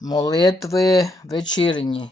Молитви вечірні.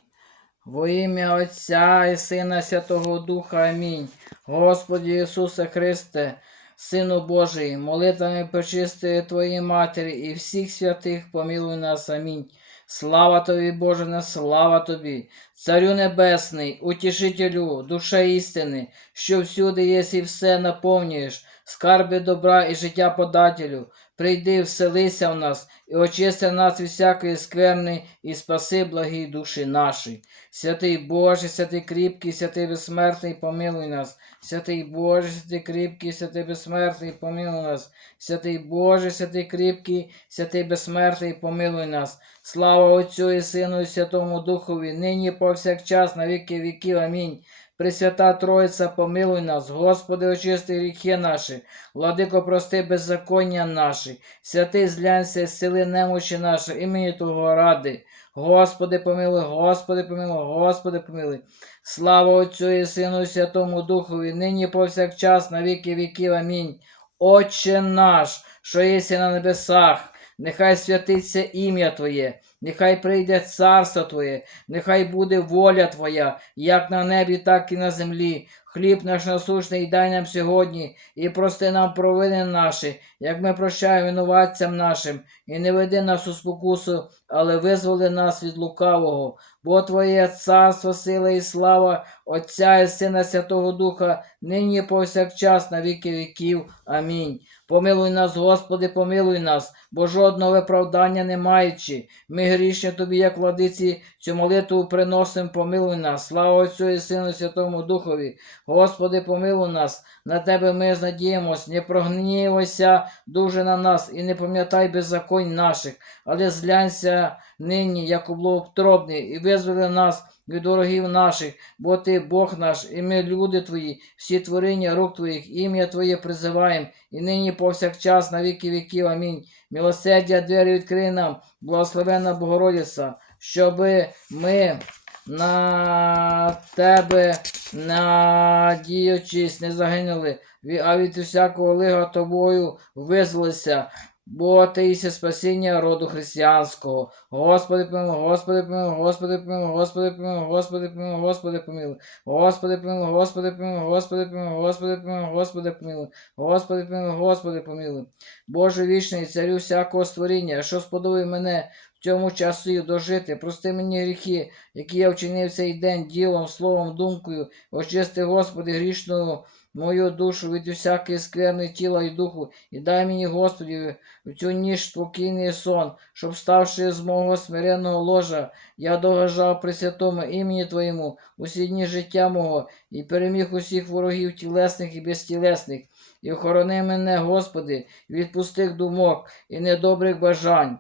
Во ім'я Отця і Сина Святого Духа Амінь. Господи Ісусе Христе, Сину Божий, молитвами пречистої Твоєї Матері і всіх святих помилуй нас. Амінь. Слава Тобі, Боже, на слава Тобі, Царю Небесний, Утішителю, душе істини, що всюди єси і все наповнюєш, скарби добра і життя подателю. Прийди, вселися в нас і очисти нас від всякої скверни і спаси благі душі наші. Святий Боже, святий кріпкий, святий безсмертний, помилуй нас. Святий Боже, святий кріпкий, святий безсмертний, помилуй нас. Святий Боже, святий кріпкий, святий безсмертний, помилуй нас. Слава Отцю і Сину і Святому Духові, нині повсякчас, на віки віків. Амінь. Пресвята Троїця, помилуй нас, Господи, очисти гріхи наші, владико, прости беззаконня наші, святий зглянься, зціли немочі наші, імені Твого ради. Господи, помилуй, Господи, помилуй, Господи, помилуй. Слава Отцю і Сину і Святому Духові, нині повсякчас, на віки віків. Амінь. Отче наш, що єси на небесах, нехай святиться ім'я Твоє, нехай прийде царство Твоє, нехай буде воля Твоя, як на небі, так і на землі. Хліб наш насущний дай нам сьогодні, і прости нам провини наші, як ми прощаємо винуватцям нашим, і не веди нас у спокусу, але визволи нас від лукавого. Бо Твоє царство, сила і слава Отця і Сина Святого Духа, нині повсякчас на віки віків. Амінь. Помилуй нас, Господи, помилуй нас, бо жодного виправдання не маючи. Ми грішні тобі, як владиці, цю молитву приносимо, помилуй нас. Слава Отцю і Сину Святому Духові. Господи, помилуй нас. На Тебе ми знадіємось, не прогнівайся дуже на нас і не пам'ятай беззаконь наших, але зглянься нині, як облоутробний, і визволи нас від ворогів наших, бо Ти Бог наш, і ми, люди Твої, всі творіння рук Твоїх, ім'я Твоє призиваємо, і нині повсякчас на віки віків. Амінь. Милосердя двері відкрий нам, благословенна Богородиця, щоби ми на Тебе, надіючись, не загинули, а від усякого лига тобою визволися. Бо ти єси спасіння роду християнського. Господи помилуй, Господи помилуй, Господи помилуй, Господи помилуй, Господи помилуй, Господи помилуй. Господи помилуй, Господи помилуй, Господи помилуй, Господи помилуй, Господи помилуй, Господи помилуй, Господи помилуй. Боже вічний, царю всякого створіння, що сподобай мене в цьому часу дожити, прости мені гріхи, які я вчинив цей день ділом, словом, думкою, очисти, Господи, грішну мою душу від усякої скверни тіла і духу, і дай мені, Господи, в цю ніч спокійний сон, щоб, вставши з мого смиренного ложа, я догажав при святому імені Твоєму усі дні життя мого і переміг усіх ворогів тілесних і безтілесних. І охорони мене, Господи, від пустих думок і недобрих бажань,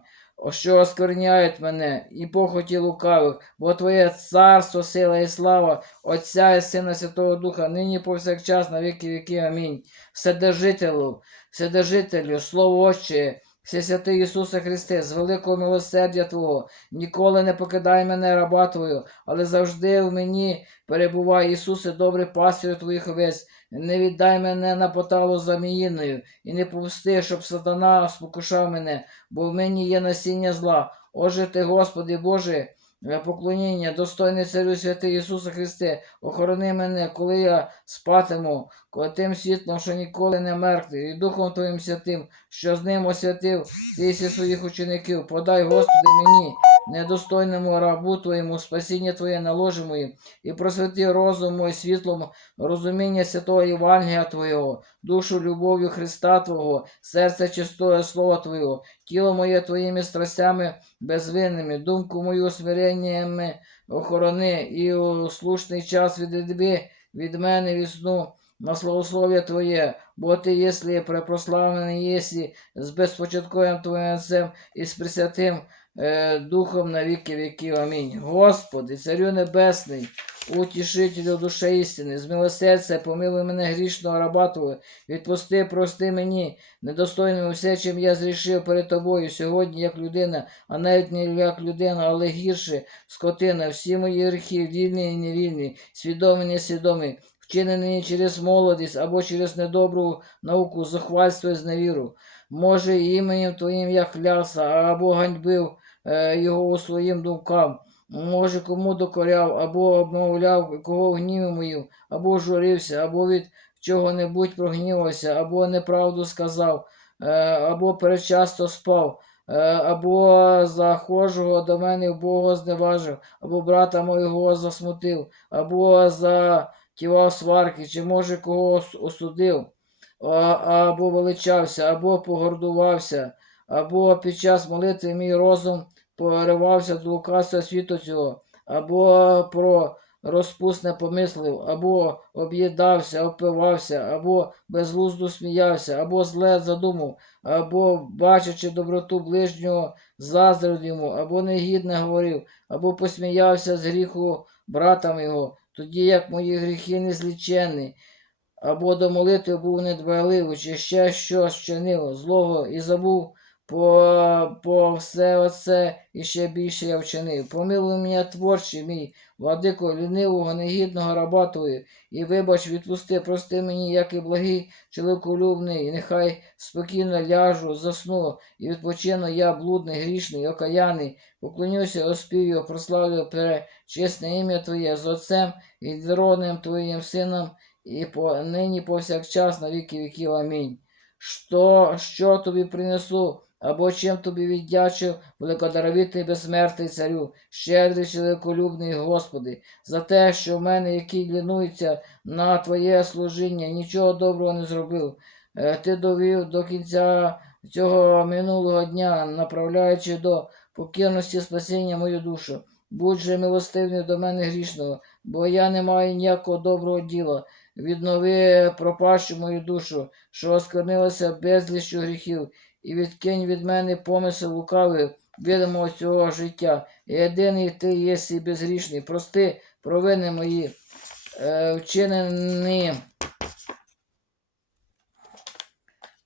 що оскверняють мене, і похоті лукавих, бо Твоє царство, сила і слава, Отця і Сина Святого Духа, нині повсякчас на віки віки. Амінь. Вседержителю, Вседержителю, Слово Отче, Всесвятий Ісусе Христе, з великого милосердя Твого, ніколи не покидай мене, раба Твою, але завжди в мені перебувай, Ісусе, добрий пастир Твоїх овець, не віддай мене на поталу заміїною, і не пусти, щоб сатана спокушав мене, бо в мені є насіння зла. Отже ти, Господи Боже, поклоніння, достойний царю святий Ісусе Христе, охорони мене, коли я спатиму, коли тим світлом, що ніколи не меркне, і Духом Твоїм святим, що з ним освятив тисячі своїх учеників. Подай, Господи, мені, недостойному рабу Твоєму, спасіння Твоє наложи моїм, і просвіти розум мой світлом, розуміння святого Євангелія Твого, душу любов'ю Христа Твого, серце чистое Слово Твого, тіло моє Твоїми страстями безвинними, думку мою смиреннями охорони, і у слушний час відведи від мене від сну на славослов'я Твоє, бо Ти, єсли препрославлений єсі з безпочатковим Твоїм Отцем і з Пресвятим е, Духом на віки віків. Амінь. Господи, Царю Небесний, утішителю душе істини, з милосердя, помилуй мене грішного раба Твого, відпусти, прости мені, недостойним усе, чим я зрішив перед тобою сьогодні, як людина, а навіть не як людина, але гірше, скотина, всі мої гріхи, вільні і невільні, свідомі, несвідомі, вчинені через молодість або через недобру науку, зухвальство і зневіру. Може, іменем Твоїм я клявся, або ганьбив е, його у своїм думкам. Може, кому докоряв, або обмовляв кого в гніві моїм, або журився, або від чого-небудь прогнівався, або неправду сказав, е, або передчасно спав, е, або захожого до мене Бога зневажив, або брата моєго засмутив, або затівав сварки, чи може кого осудив, або величався, або погордувався, або під час молитви мій розум поривався до лукавства світу цього, або про розпусне помислив, або об'їдався, опивався, або безглузду сміявся, або зле задумав, або, бачачи доброту ближнього, заздрив йому, або негідне говорив, або посміявся з гріху братам його, тоді як мої гріхи незлічені, або до молитви був недбайливий, чи ще щось чинив злого і забув по, по все оце і ще більше я вчинив. Помилуй мене творчий мій, владико лінивого, негідного раба твою, і вибач, відпусти, прости мені, як і благий чоловіколюбний, і нехай спокійно ляжу, засну, і відпочину я, блудний, грішний, окаяний, поклонюся, оспів'ю, прославлю пере чесне ім'я Твоє з Отцем і дородним Твоїм Сином, і по, нині повсякчас на віки віків. Амінь. Що, що тобі принесу, або чим тобі віддячу, великодаровитий безсмертний царю, щедрий чоловіколюбний Господи, за те, що в мене, який лінується на Твоє служіння, нічого доброго не зробив. Е, Ти довів до кінця цього минулого дня, направляючи до покірності спасіння мою душу. Будь же милостивний до мене грішного, бо я не маю ніякого доброго діла. Віднови пропащу мою душу, що осквернилася безліччю гріхів, і відкинь від мене помисел лукавий, відомого цього життя. Єдиний ти єси безгрішний. Прости провини мої, е, вчинені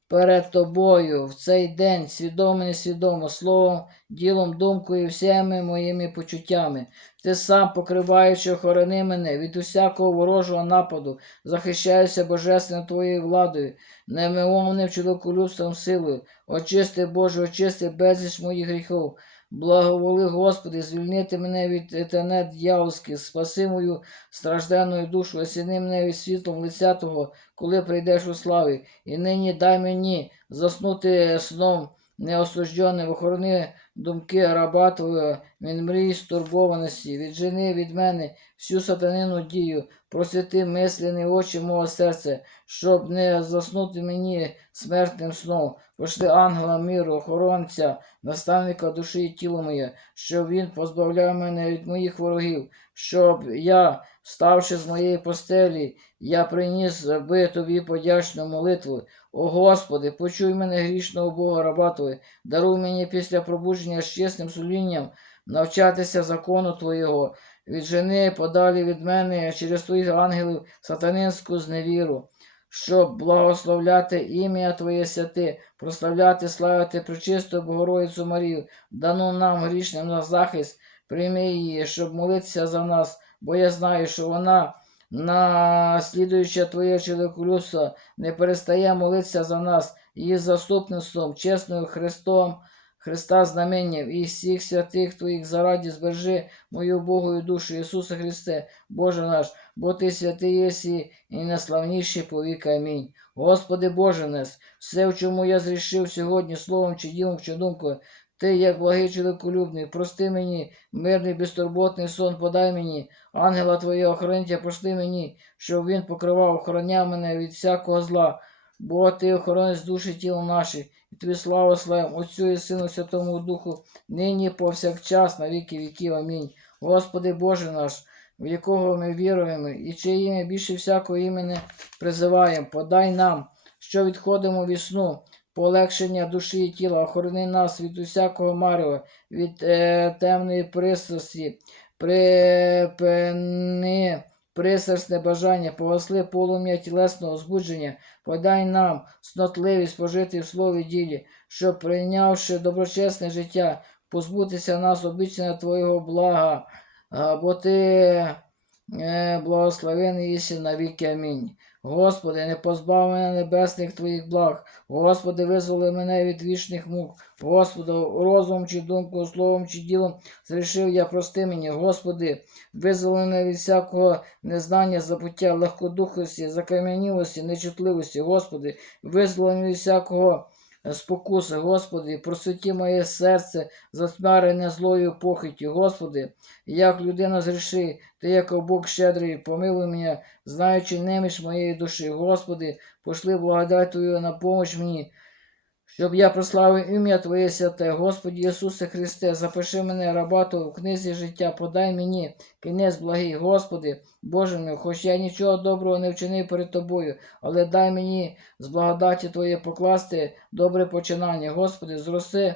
перед тобою в цей день, свідомо, несвідомо, словом, ділом, думкою всіми моїми почуттями. Ти сам, покриваючи, охорони мене від усякого ворожого нападу, захищаюся божественною твоєю владою, немимовним чоловіколюбством силою. Очисти, Боже, очисти безліч моїх гріхів. Благоволи, Господи, звільнити мене від етенет дьявольських, спаси мою стражденою душу, осіни мене від світлом лиця Того, коли прийдеш у славі. І нині дай мені заснути сном неосужденним, охорони думки раба Твого, від мрій стурбованості, віджени від мене всю сатанину дію, просвіти мислені очі мого серця, щоб не заснути мені смертним сном. Пошли ангела миру, охоронця, наставника душі і тіла моє, щоб він позбавляв мене від моїх ворогів, щоб я, вставши з моєї постелі, я приніс би тобі подячну молитву. О Господи, почуй мене грішного Бога раба Твого, даруй мені після пробудження з чесним сумлінням навчатися закону Твоєго, віджени подалі від мене через Твоїх ангелів сатанинську зневіру, щоб благословляти ім'я Твоє святе, прославляти, славити пречисту Богородицю Марію, дану нам грішним на захист, прийми її, щоб молитися за нас, бо я знаю, що вона, наслідуючи Твоє чоловіколюбство, не перестає молитися за нас, її заступництвом, чесною Христом, Христа знаменням і всіх святих Твоїх зараді збережи мою Богою душу Ісуса Христе, Боже наш, бо Ти святий єсі і найславніший по віки. Амінь. Господи Боже нес, все, в чому я зрішив сьогодні, словом чи ділом, чи думкою, Ти, як благий чоловіколюбний, прости мені, мирний, безтурботний сон подай мені, ангела Твого охоронця пошли мені, щоб він покривав, охороняв мене від всякого зла, бо Ти охоронець душі тіл наших, і тобі слава славим, Отцю і Сину Святому Духу, нині повсякчас, на віки віків. Амінь. Господи Боже наш, в якого ми віруємо, і чиє ім'я більше всякого імені призиваємо, подай нам, що відходимо від сну, полегшення душі і тіла, охорони нас від усякого марива, від е, темної пристрасті, припини пристрасне бажання, погасли полум'я тілесного збудження, подай нам снотливість пожити в слові ділі, щоб, прийнявши доброчесне життя, позбутися нас обічного Твого блага, бо Ти е, благословений єси навіки. Амінь. Господи, не позбав мене небесних Твоїх благ. Господи, визволи мене від вічних мук. Господи, розумом чи думкою, словом чи ділом зрішив я, прости мені. Господи, визволи мене від всякого незнання, забуття, легкодухості, закам'янілості, нечутливості. Господи, визволи мене від всякого спокуси. Господи, просвіті моє серце, затмарене злою похиті, Господи, як людина зріши, ти як Бог щедрий, помилуй мене, знаючи неміч моєї душі. Господи, пошли благодать Твою на помощь мені, щоб я прославив ім'я Твоє святе. Господи Ісусе Христе, запиши мене, рабату в книзі життя, подай мені кінець благий, Господи, Боже мій, хоч я нічого доброго не вчинив перед Тобою, але дай мені з благодаті Твоєї покласти добре починання. Господи, зроси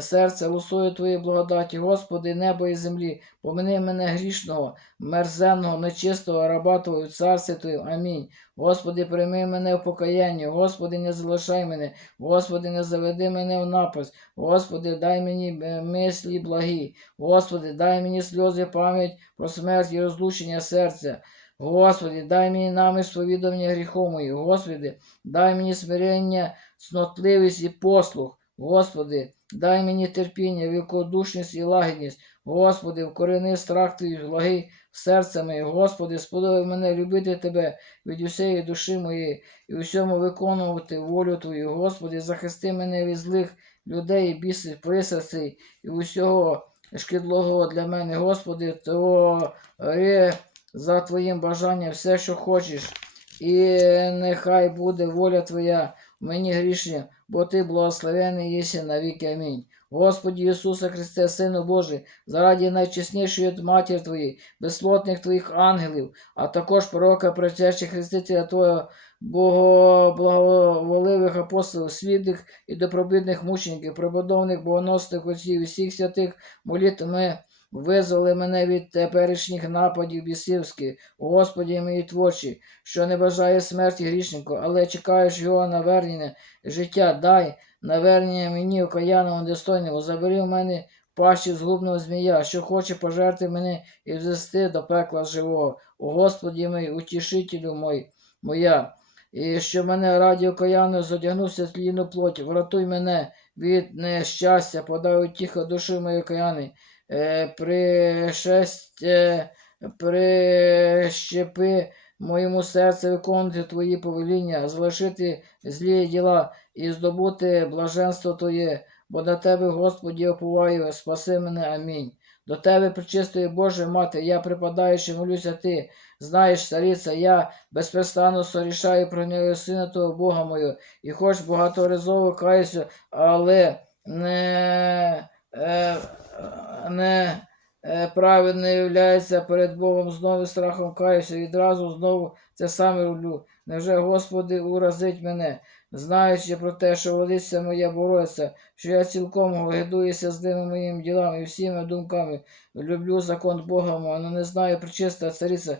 серце лусою Твоєї благодаті, Господи, небо і землі, помини мене грішного, мерзенного, нечистого, раба Твого, в царстві Твоєму. Амінь. Господи, прийми мене в покаяння, Господи, не залишай мене, Господи, не заведи мене в напасть, Господи, дай мені е, мислі благі, Господи, дай мені сльози пам'ять про смерть і розлучення серця. Господи, дай мені нами сповідування гріхов моїх, Господи, дай мені смирення, снотливість і послух, Господи, дай мені терпіння, великодушність і лагідність, Господи, вкорени страх Твій влагий в серце моє, Господи, сподоби мене любити Тебе від усієї душі моєї і усьому виконувати волю Твою, Господи, захисти мене від злих людей, бісів, присадцей і усього шкідлого для мене, Господи, твори за Твоїм бажанням все, що хочеш, і нехай буде воля Твоя в мені грішні, бо Ти благословений єси навіки. Амінь. Господи Ісусе Христе, Сину Божий, заради найчеснішої матір Твоєї, безплотних Твоїх ангелів, а також пророка, причащих Христителя Твого, Бого благоволивих апостолів, свідних і добробитних мучеників, преподобних богоносних отців і всіх святих молитвами визволи мене від теперішніх нападів бісівських, Господі мої творчі, що не бажає смерті грішнику, але чекаєш його навернення життя, дай навернення мені окаянному достойному, забери в мене пащі згубного змія, що хоче пожерти мене і взвести до пекла живого. О Господі мій, утішителю мой, моя, і що мене раді окаянно задягнувся тліну плоті, врятуй мене від нещастя, подай утіху душі моєї окаяни, пришестя, прищепи моєму серцю виконувати твої повеління, залишити злі діла і здобути блаженство Твоє, бо на Тебе, Господі, оповаю, спаси мене, амінь. До Тебе, причистої Боже Мати, я припадаючи, молюся Ти, знаєш, цариця, я безперестанно сорішаю про нього сина Твого Бога мою, і хоч багаторазово каюся, але не, е, не е, являється перед Богом знову страхом каюся, відразу знову це саме роблю. Невже Господи уразить мене, знаючи про те, що водиця моя бороться, що я цілком гидуюся з ними моїми ділами і всіми думками, люблю закон Бога але не знаю причиста цариця, е,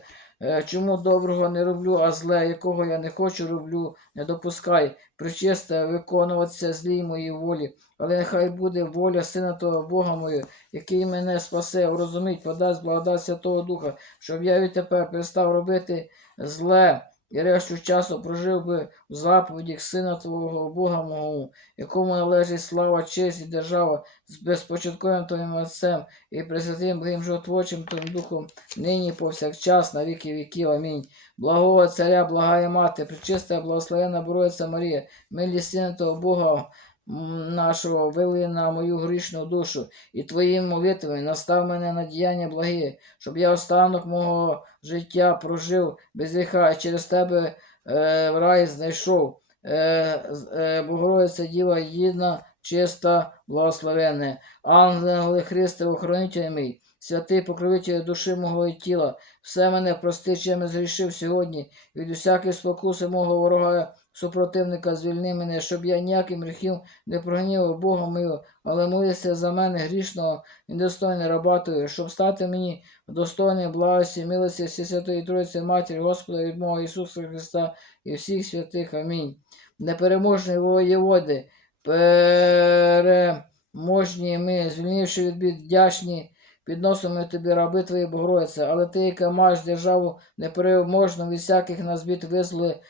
чому доброго не роблю, а зле, якого я не хочу роблю, не допускай, Причисте виконуватися злій моїй волі, але нехай буде воля Сина того Бога мою, який мене спасе, урозумить, подасть благодать Святого Духа, щоб я відтепер перестав робити зле. І решту часу прожив би в заповідях Сина Твого Бога мого, якому належить слава, честь і держава з безпочатковим Твоїм Отцем і Пресвятим Богим Животворчим Твоїм Духом, нині повсякчас, на віки віків. Амінь. Благого Царя, благая Мати, причиста, благословена Бороця Марія, милі Сина Того Бога нашого, вили на мою грішну душу, і Твоїм молитвами настав мене на діяння благі, щоб я останок мого життя прожив без гріха, і через тебе е, в рай знайшов. Е, е, Богородиця Діва єдина, чиста, благословенна. Ангели Христе, охоронитель мій, святий покровитель душі мого і тіла, все мене прости, чим я згрішив сьогодні, від усякої спокуси мого ворога, супротивника, звільни мене, щоб я ніяким гріхів не прогнівав Бога мою, але молися за мене грішного, недостойне раба Твою, щоб стати мені достойним благості, милості всі святої Троїці Матері Господа від мого Ісуса Христа і всіх святих. Амінь. Непереможні воєводи, переможні ми, звільнивши від бід, вдячні підносимо тобі раби твої Богородице, але ти, яка маєш державу непереможну від всяких нас бід визволи,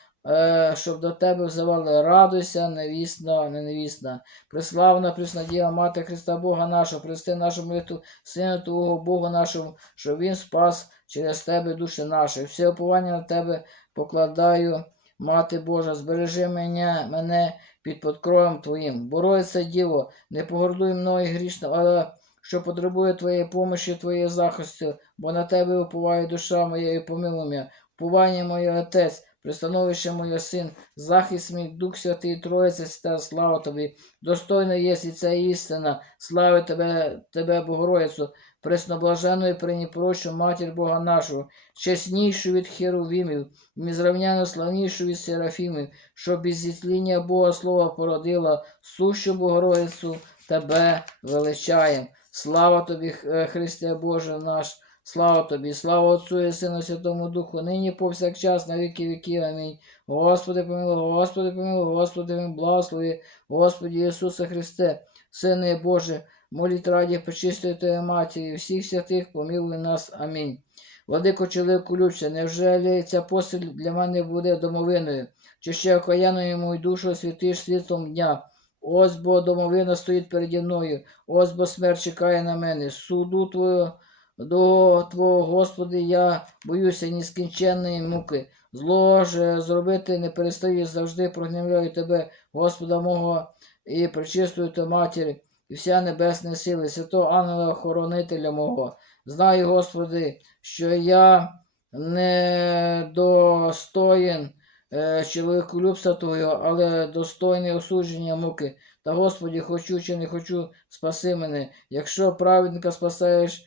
щоб до тебе взивали, радуйся, невісна, не невісна. Преславна, преснодіва Мати Христа Бога нашого, прости нашу молитву, Сина Твого Бога нашого, щоб Він спас через тебе душі наші. Все оповання на тебе покладаю, Мати Божа, збережи мене, мене під подкроєм Твоїм. Боройся, Діво, не погордуй мною грішно, але що потребує Твоєї помощі, Твоєї захисту, бо на Тебе уповає душа моя і помилуй мене. Уповання моє Отець, пристановище моє Син, захист мій, Дух Святий, Троїця Свята, слава Тобі. Достойна є і ця істина, слави Тебе, Тебе, Богородицю, пресноблажену і пренепрощу Матір Бога нашого, чеснішу від херувімів, незрівняно славнішу від серафімів, що без зітління Бога Слова породила, сущу Богородицю Тебе величаєм. Слава Тобі, Христе Боже наш, слава Тобі, слава Отцю і Сину Святому Духу, нині повсякчас на віки віків. Амінь. Господи помилуй, Господи помилуй, Господи ми благослови, Господи Ісусе Христе, Сине Боже, моліть раді почистої Твоєї Матері, всіх святих помилуй нас. Амінь. Владико чоловіку любче, невже ли ця постіль для мене буде домовиною? Чи ще окаяною мою душу освітиш світлом дня? Ось бо домовина стоїть переді мною, ось бо смерть чекає на мене. Суду Твого, до Твого, Господи, я боюся нескінченної муки. Зло ж зробити не перестаю, завжди прогнівляю Тебе, Господа мого, і причистую Ти матір, і вся небесна сили, святого ангела охоронителя мого. Знаю, Господи, що я не достоїн е, чоловіколюбства Твого, але достойний осудження муки. Та, Господі, хочу чи не хочу, спаси мене. Якщо праведника спасаєш,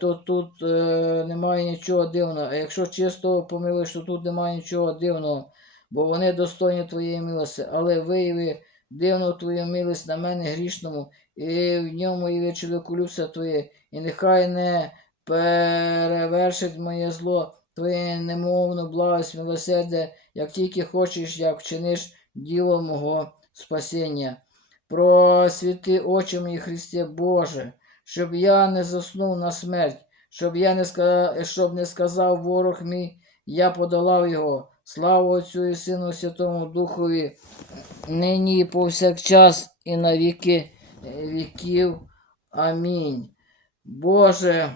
то тут е, немає нічого дивного. А якщо чисто помилуєш, то тут немає нічого дивного, бо вони достойні Твоєї милості. Але вияви дивну Твою милость на мене грішному, і в ньому і чоловіколюбство Твоє, і нехай не перевершить моє зло, Твоє немовну благость, милосердя, як тільки хочеш, як вчиниш діло мого спасіння. Просвіти очі мої, Христе Боже, щоб я не заснув на смерть, щоб я не сказав, щоб не сказав ворог мій, я подолав його. Слава Отцю і Сину Святому Духові, нині і повсякчас і на віки е, віків. Амінь. Боже,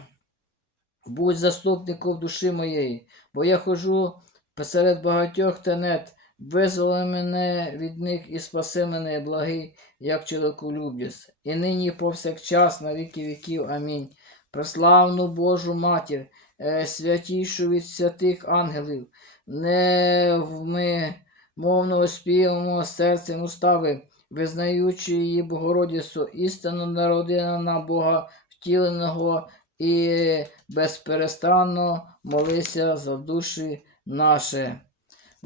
будь заступником душі моєї, бо я хожу посеред багатьох тенет, визволи мене від них і спаси мене, благий, як чоловіколюбець. І нині повсякчас на віки віків. Амінь. Прославну Божу Матір, е, святішу від святих ангелів, не вми мовно співаємо серцем устави, визнаючи її Богородицю, істинно народина на Бога втіленого і безперестанно молися за душі наші.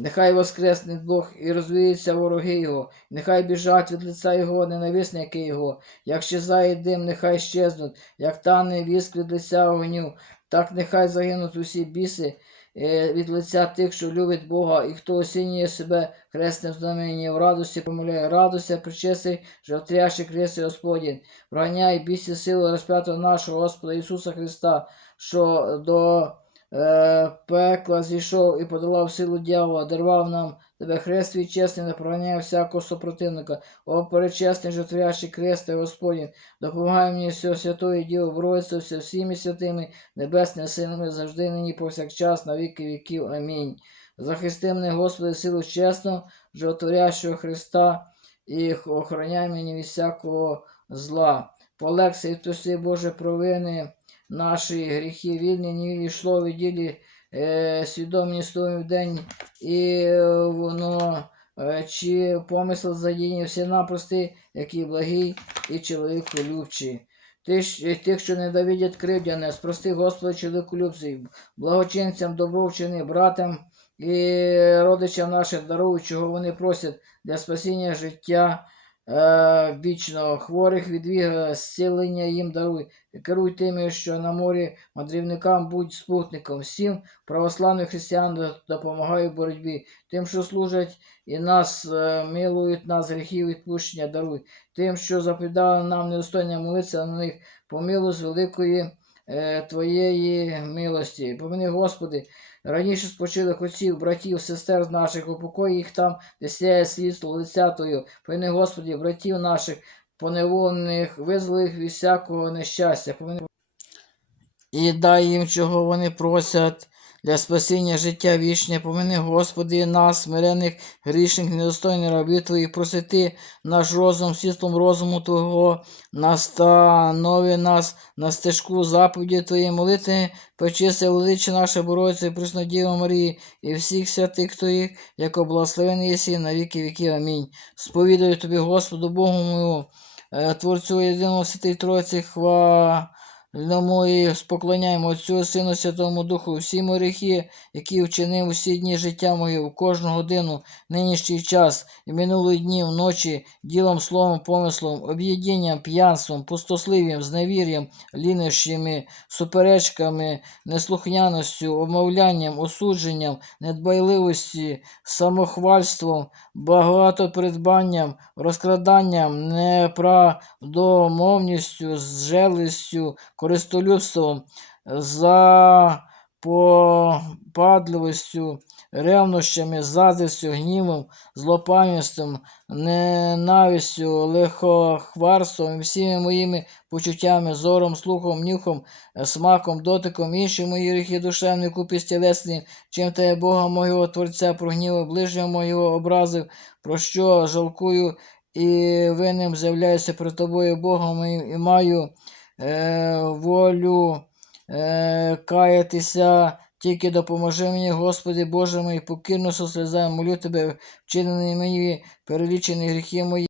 Нехай воскресне Бог і розвіються вороги Його, нехай біжать від лиця Його ненависники Його, як щезає дим, нехай щезнуть, як тане віск від лиця огню, так нехай загинуть усі біси е, від лиця тих, що любить Бога, і хто осінює себе хресним знаменем в радості, помиляє, радуйся, причесий, жовтрящий креси Господень, вганяй бісі силу розп'ятого нашого Господа Ісуса Христа, що до пекла зійшов і подолав силу дьявола, дарував нам тебе хрест свій чесний, не проганяє всякого супротивника. О, перечесний жотворящий кресте Господень, допомагай мені всього святої Діло, боротися все всіми святими, небесними силами, завжди нині повсякчас, на віки віків. Амінь. Захисти мене, Господи, силу чесну, животворящого Христа, і охороняй мені від всякого зла. Полекся і відпусти, Боже, провини наші гріхи вільні, йшло в ділі е, свідомі словом в день, і е, воно е, чи помисел задіяні всі напрости, які благий і чоловіколюбчий. Ти ж тих, що не ненавидять кривдяне, спрости Господи чоловіколюбців, благочинцям, добровчини, братам і родичам нашим даруй, чого вони просять для спасіння життя е, вічного, хворих від віга, зцілення їм даруй. Керуй тими, що на морі мандрівникам будь спутником. Всім православним християнам допомагай в боротьбі. Тим, що служать і нас е, милують нас гріхів відпущення даруй. Тим, що заповідали нам недостойно молитися на них, помилу з великої е, Твоєї милості. Помини, Господи, раніше спочилих отців, братів, сестер наших, упокої їх там, де сяє слідство лиця Твою. Помини, Господи, братів наших, поневолених, визволи їх від всякого нещастя. Помини, і дай їм, чого вони просять для спасіння життя вічне. Помини, Господи, нас, смирених, грішних, недостойних рабів Твоїх, просити наш розум, світлом розуму Твого, настанови нас на стежку заповіді Твоєї молити, почисти величі наше Бородице, Преснодіва Марії і всіх святих Твоїх, як благословений єсі на віки віків. Амінь. Сповідаю Тобі, Господу Богу мою, е, Творцю єдиного Святий Тройці, хва. Льному і споклоняємо Отцю, Сину, Святому Духу, всі мої гріхи, які вчинив усі дні життя моє, у кожну годину, нинішній час, і минулі дні вночі, ділом, словом, помислом, об'єднанням, п'янством, пустослив'ям, зневір'ям, лінощами, суперечками, неслухняністю, обмовлянням, осудженням, недбайливості, самохвальством, багатопридбанням, розкраданням, неправдомовністю, зжелістю, користолюбством, запопадливістю, ревнощами, заздрістю, гнівом, злопам'ятством, ненавистю, лихохварством всіми моїми почуттями, зором, слухом, нюхом, смаком, дотиком, інші мої гріхи душевні, купі тілесні, чим те Бога мого Творця прогнівав, ближнього мого образив, про що жалкую і винним з'являюся перед тобою Богом і маю е, волю е, каятися. Тільки допоможи мені, Господи Боже мій, покірно сослізаю, молю Тебе, вчинені мені перелічені гріхи мої.